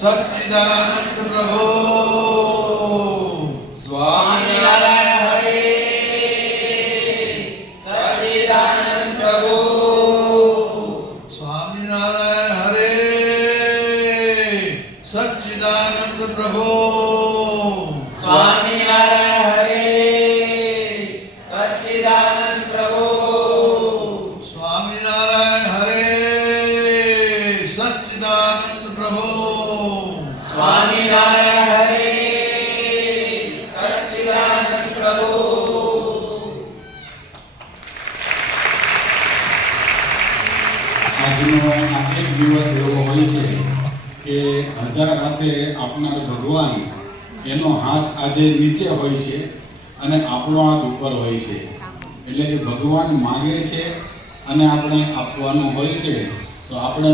सच्चिदानंद प्रभो स्वामीनारायण हरे सच्चिदानंद प्रभु स्वामीनारायण हरे सच्चिदानंद प्रभो स्वामीनारायण हरे सच्चिदानंद प्रभु स्वामीनारायण हरे सच्चिदानंद प्रभो स्वामीनारायण हरे सच्चिदानंद प्रभु આજનો આ એક દિવસ એવો હોય છે કે હજાર હાથે આપનાર ભગવાન એનો હાથ આજે નીચે હોય છે અને આપણો હાથ ઉપર હોય છે, એટલે કે ભગવાન માગે છે અને આપણે આપવાનું હોય છે, તો આપણે